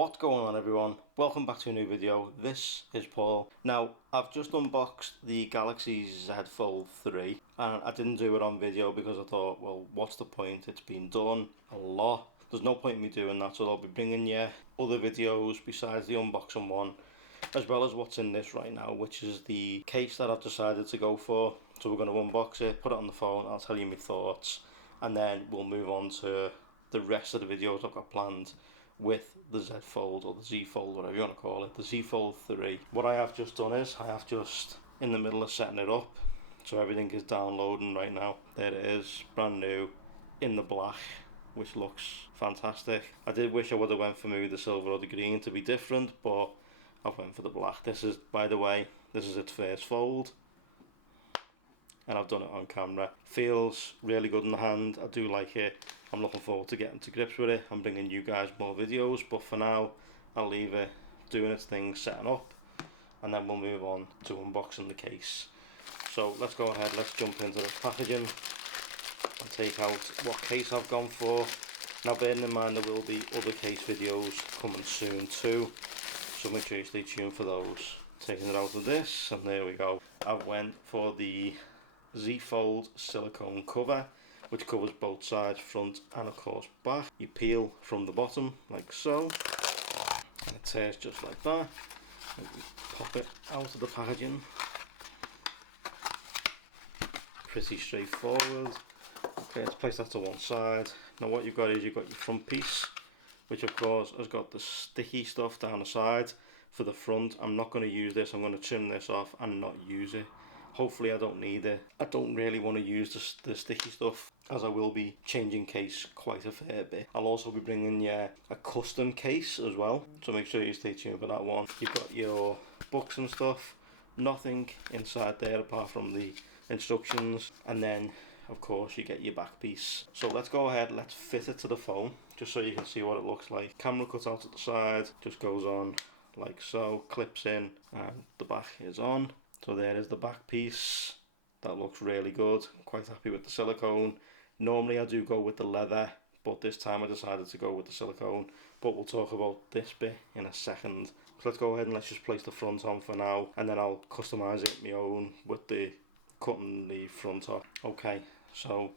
What's going on, everyone? Welcome back to a new video. This is Paul. Now, I've just unboxed the Galaxy Z Fold 3 and I didn't do it on video because I thought, well, what's the point? It's been done a lot. There's no point in me doing that, so I'll be bringing you other videos besides the unboxing one, as well as what's in this right now, which is the case that I've decided to go for. So we're going to unbox it, put it on the phone, I'll tell you my thoughts, and then we'll move on to the rest of the videos I've got planned with the Z Fold, or the Z Fold, whatever you want to call it, the Z Fold 3. What I have just done is, I have just, in the middle of setting it up, so everything is downloading right now. There it is, brand new, in the black, which looks fantastic. I did wish I would have went for maybe the silver or the green to be different, but I went for the black. This is, by the way, this is its first fold, and I've done it on camera. Feels really good in the hand, I do like it. I'm looking forward to getting to grips with it. I'm bringing you guys more videos, but for now I'll leave it doing its thing, setting up, and then we'll move on to unboxing the case. So let's go ahead, let's jump into the packaging and take out what case I've gone for. Now, bearing in mind there will be other case videos coming soon too, so make sure you stay tuned for those. Taking it out of this, and there we go. I went for the Z Fold silicone cover, which covers both sides, front and of course back. You peel from the bottom like so, and it tears just like that. And you pop it out of the packaging. Pretty straightforward. Okay, let's place that to one side. Now what you've got is you've got your front piece, which of course has got the sticky stuff down the side for the front. I'm not going to use this, I'm going to trim this off and not use it. Hopefully I don't need it. I don't really want to use the sticky stuff, as I will be changing case quite a fair bit. I'll also be bringing you a custom case as well, so make sure you stay tuned for that one. You've got your books and stuff, nothing inside there apart from the instructions, and then of course you get your back piece. So let's go ahead, let's fit it to the phone just so you can see what it looks like. Camera cut out at the side, just goes on like so, clips in, and the back is on. So there is the back piece. That looks really good. Quite happy with the silicone. Normally I do go with the leather, but this time I decided to go with the silicone. But we'll talk about this bit in a second. So let's go ahead and let's just place the front on for now, and then I'll customise it my own with the cutting the front off. Okay, so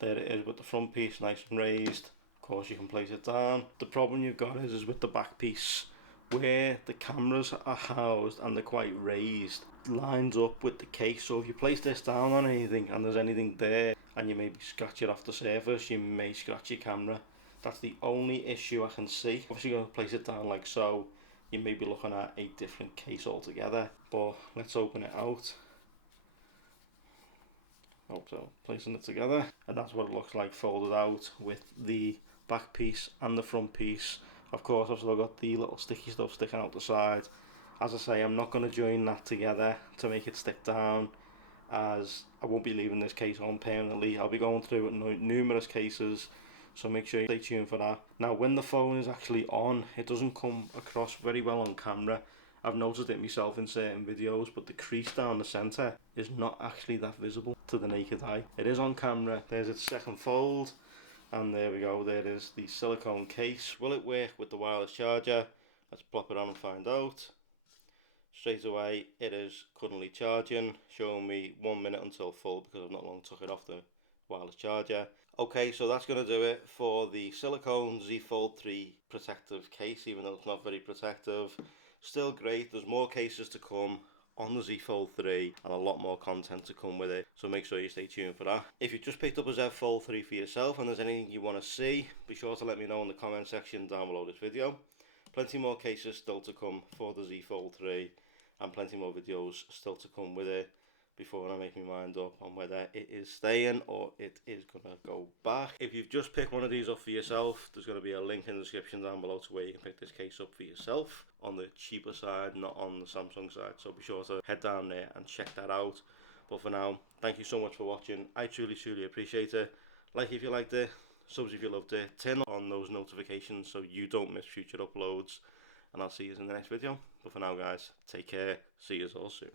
there it is with the front piece nice and raised. Of course you can place it down. The problem you've got is with the back piece, where the cameras are housed and they're quite raised, lines up with the case. So if you place this down on anything and there's anything there and you maybe scratch it off the surface, you may scratch your camera. That's the only issue I can see. Obviously you're going to place it down like so, you may be looking at a different case altogether. But let's open it out. So placing it together, and that's what it looks like folded out with the back piece and the front piece. Of course I've still got the little sticky stuff sticking out the side. As I say, I'm not going to join that together to make it stick down, as I won't be leaving this case on permanently. I'll be going through it numerous cases, so make sure you stay tuned for that. Now when the phone is actually on, it doesn't come across very well on camera. I've noticed it myself in certain videos, but the crease down the centre is not actually that visible to the naked eye. It is on camera. There's its second fold. And there we go, there is the silicone case. Will it work with the wireless charger? Let's plop it on and find out. Straight away, it is currently charging, showing me 1 minute until full because I've not long took it off the wireless charger. Okay, so that's going to do it for the silicone Z Fold 3 protective case, even though it's not very protective. Still great, there's more cases to come on the Z Fold 3 and a lot more content to come with it, so make sure you stay tuned for that. If you just picked up a Z Fold 3 for yourself and there's anything you want to see, be sure to let me know in the comment section down below this video. Plenty more cases still to come for the Z Fold 3 and plenty more videos still to come with it before I make my mind up on whether it is staying or it is gonna go back. If you've just picked one of these up for yourself, there's going to be a link in the description down below to where you can pick this case up for yourself on the cheaper side, not on the Samsung side, so be sure to head down there and check that out. But for now, thank you so much for watching. I truly appreciate it. Like if you liked it, subs if you loved it, turn on those notifications so you don't miss future uploads, and I'll see you in the next video. But for now guys, take care, see you all soon.